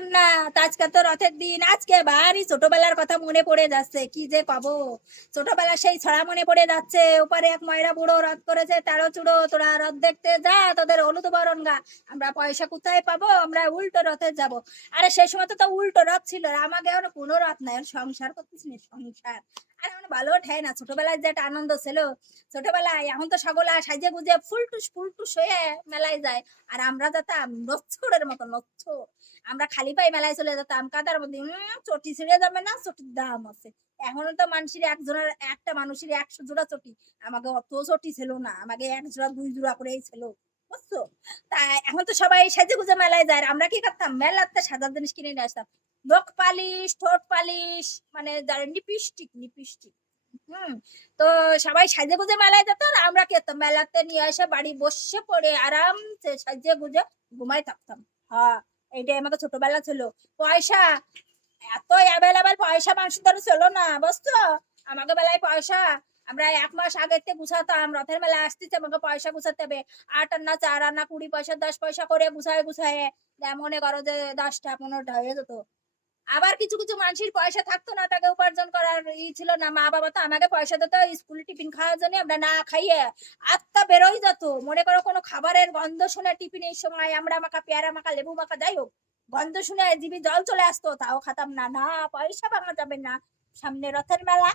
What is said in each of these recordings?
বলুন না, আজকে তো রথের দিন, আজকে ভারী ছোটবেলার কথা মনে পড়ে যাচ্ছে, কি যে কব। ছোটবেলা সেই ছড়া মনে পড়ে যাচ্ছে, ওপারে এক ময়রা বুড়ো রথ করেছে 13 চূড়ো, তোরা রথ দেখতে যা, তোদের হলুদ বরণ গা, আমরা পয়সা কোথায় পাবো, আমরা উল্টো রথে যাব। আরে সেই সময় তো উল্টো রথ ছিল, আমাকে এখন কোনো রথ নাই, সংসার করতেছি না, সংসার। আর এখন ভালো ঠাই না, ছোটবেলায় যে একটা আনন্দ ছিল ছোটবেলায়, এখন তো সকলা সাজে গুজে ফুলটুস ফুলটুস হয়ে মেলায় যায়। আর আমরা যেতাম নচ্ছরের মতো নচ্ছর, আমরা খালি পায়ে মেলায় চলে যেতাম, কাদার মধ্যে চটি ছিঁড়ে যাবে না, চটির দাম আছে। এখনো তো মানুষের একজনের, একটা মানুষের 100 জোড়া চটি, আমাকে অত চটি ছিল না, আমাকে 1 জোড়া 2 জোড়া করেই ছিল, বুঝছো। তা এখন তো সবাই সাজে গুজে মেলায় যায়, আমরা কি করতাম, মেলাতে সাদা জিনিস কিনে নিয়ে আসতাম, নখ পালিশ, ঠোঁট পালিশ, মানে লিপস্টিক লিপস্টিক। হুম। তো সবাই সাজে গুজে মেলায় যেত, আর আমরা কি করতাম, মেলাতে নিয়ে এসে বাড়ি বসে পড়ে আরামসে সাজে গুজে ঘুমাই থাকতাম। হ্যাঁ, এইটাই আমাকে ছোটবেলা ছিল। পয়সা এত অ্যাভেলেবেল, পয়সা মানুষের দ্বারা ছিল না, বুঝছো। আমাকে বেলায় পয়সা, আমরা 1 মাস আগের থেকে গুছাতাম, রথের মেলা আসতেছে, আমাকে পয়সা গুছাতে হবে। 8 আনা 4 আনা 20 পয়সা 10 পয়সা করে গুছায় গুছায়, মনে করো যে 10টা 15টা হয়ে যেত। আবার কিছু কিছু মানুষের পয়সা থাকতো না, তাকে উপার্জন করার ছিল না, মা বাবা তো আমাকে পয়সা দিত স্কুলে টিফিন খাওয়ার জন্য, আমরা না খাইয়ে আত্মা বেরোই যেত। মনে করো কোনো খাবারের গন্ধ শুনে টিফিনের সময় আমরা মাখা পেয়ারা মাখা লেবু মাখা যাই হোক, গন্ধ শুনে জিভে জল চলে আসতো, তাও খাতাম না, না পয়সা ভাঙা যাবে না, সামনে রথের মেলা।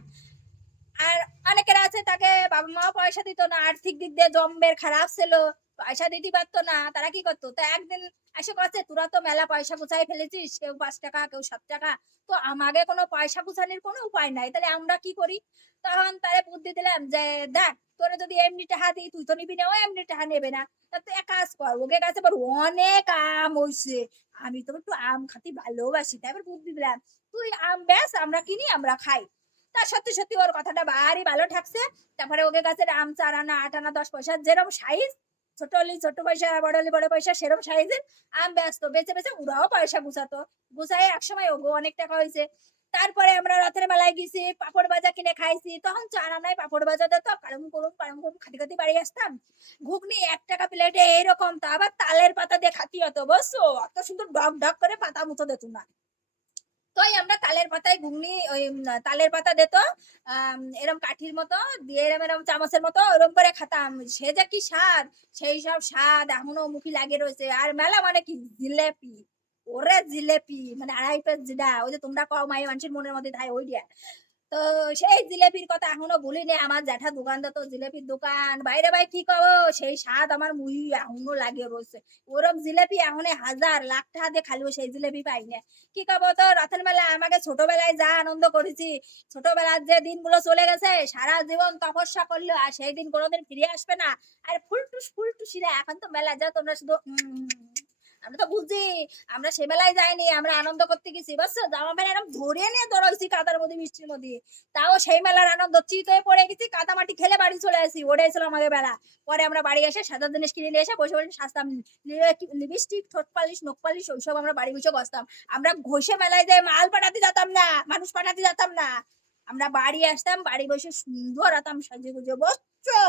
আর অনেকের আছে তাকে বাবা মাও পয়সা দিত না, আর্থিক দিক দিয়ে জম্বের খারাপ ছিল, পয়সা দিতে পারতো না, তারা কি করতো, তা একদিন এসে কাছে, তোরা তো মেলা পয়সা গুছাই ফেলেছিস, কেউ 5 টাকা কেউ 7 টাকা, তো আমাকে কোনো পয়সা গুছানোর কোনো উপায় নাই, তাহলে আমরা কি করি। তখন তারে বুদ্ধি দিলাম যে দেখ, তোরা যদি এমনি টাকা দিই, তুই তো নিবি না, ও এমনি টাকা নেবে না, তা তুই এক কাজ কর, ওকে কাছে আবার অনেক আম হইছে, আমি তো একটু আম খাতি ভালোবাসি, তাই এবার বুদ্ধি দিলাম, তুই আম বেচ, আমরা কিনি আমরা খাই। তা সত্যি সত্যি ওর কথাটা ভারী ভালো ঠাকছে। তারপরে ওকে গাছের আম 4 আনা 8 আনা 10 পয়সা যেরকম সাইজ, ছোট হলি ছোট পয়সা, বড় হলি বড় পয়সা, সেরকম সাইজের আম বেচতো, বেচে বেচে ওরাও পয়সা গুছাতো, গুছাই একসময় ওগো অনেক টাকা হয়েছে। তারপরে আমরা রথের মেলায় গেছি, পাপড় ভাজা কিনে খাইছি, তখন 4 আনায় পাপড় ভাজা দিত, কারম করুন খাতি খাতি বাড়ি আসতাম। ঘুগনি 1 টাকা প্লেটে এইরকম, তা আবার তালের পাতা দিয়ে খাতি হতো, বুঝছো, অত সুন্দর ডক ডক করে পাতা মুতো দিত না। তাই আমরা তালের পাতায় ঘুগনি, ওই তালের পাতা দিত, এরকম কাঠির মতো দিয়ে, এরম এরম চামচের মতো ওরম করে খাতাম, সে যে কি স্বাদ, সেই সব স্বাদ এখনো মুখে লাগে রয়েছে। আর মেলা মানে কি, জিলেপি, ওরে জিলেপি মানে 2.5 পিস, যেটা ওই যে তোমরা কও মাই মানুষের মনের মধ্যে তাই ওই দিয়া। তো সেই জিলেপির কথা এখনো ভুলিনি, আমার জ্যাঠা দোকান দিত, জিলেপির দোকান, বাইরে ভাই কি কব, সেই স্বাদ আমার মুই এখনো লাগে রয়েছে। ওরম জিলেপি এখন হাজার লাখ টাকা দিয়ে খালিও সেই জিলেপি পাই না। কি কব, তো রথের মেলা আমাকে ছোটবেলায় যা আনন্দ করেছি, ছোটবেলার যে দিনগুলো চলে গেছে, সারা জীবন তপস্যা করলো, আর সেই দিন কোনোদিন ফিরে আসবে না। আর ফুলটুস ফুলটুসিরা এখন তো মেলা যা, তোমরা শুধু আমরা তো বুঝি, আমরা সে বেলায় যাইনি, আমরা আনন্দ করতে গেছি, বুঝছো, জামা প্যান্ট এরকম ধরে নিয়ে দৌড়াইছি কাদার মধ্যে বৃষ্টির মধ্যে, তাও সেই মেলার আনন্দ, চিত হয়ে পড়ে গেছি, কাদামাটি খেলে বাড়ি চলে আসি, ওটাই ছিল আমাদের বেলা। পরে আমরা বাড়ি এসে সাদা জিনিস কিনে নিয়ে এসে বসে বসে সাজতাম, লিপস্টিক, ঠোঁট পালিশ, নখ পালিশ, ওইসব আমরা বাড়ি বসে বসতাম। আমরা ঘষে মেলায় যে মাল পাঠাতে যেতাম না, মানুষ পাঠাতে যেতাম না, আমরা বাড়ি আসতাম, বাড়ি বসে সুন্দর হতাম সাজে গুজে, বুঝছো।